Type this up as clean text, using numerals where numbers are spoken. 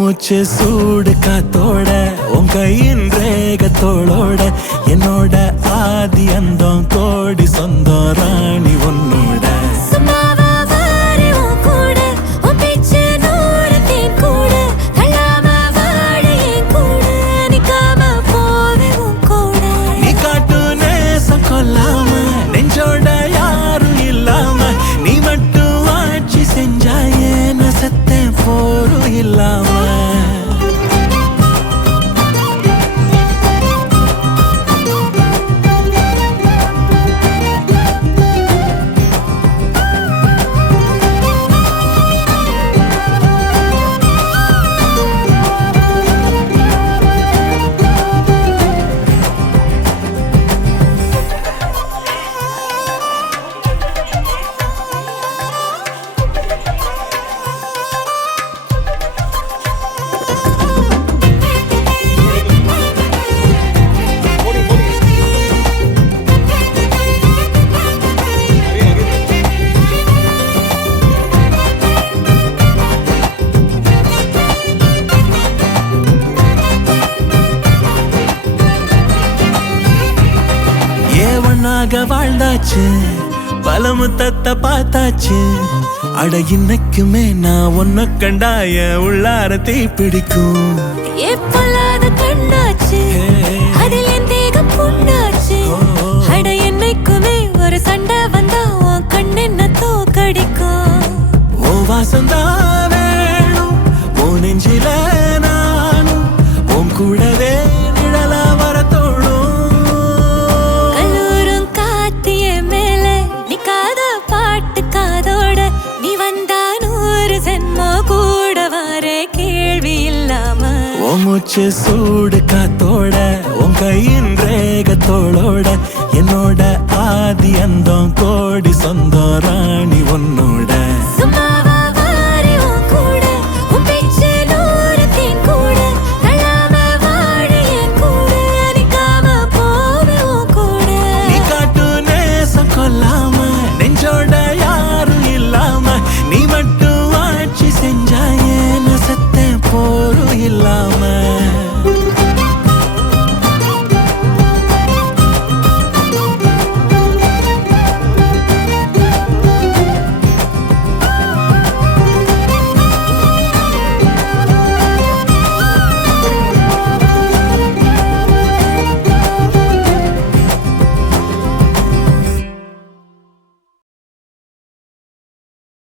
மூச்சு சூடு காத்தோட உன் கையின் ரேகத்தோளோட என்னோட ஆதி அந்தம் கோடி சொந்தம் ராணி உன்னோட நீ காட்டு நேசம் கொல்லாம நெஞ்சோட யாரும் இல்லாம நீ மட்டும் ஆட்சி செஞ்சாயே நசத்தேன் போரும் இல்லாம வாழ்ந்தாச்சு பலமுத்தத்தை பார்த்தாச்சு அட இன்னைக்குமே நான் உன்ன கண்டாய உள்ளார தீ பிடிக்கும் கண்ணாச்சு அதில் என் தேகம் புண்ணாச்சு அட என்னைக்குமே ஒரு சண்டை வந்தா உன் கண் என்ன தோக்கடிக்கும் ஓ வாசந்தான் வேணும் ஓ நெஞ்சில நானும் உன் கூடவே நிழலா வர தோணும் மூச்சு சூடு காத்தோட உன் கையின் ரேகத்தோளோட என்னோட ஆதி அந்தம் கோடி சொந்தம் ராணி உன்னோட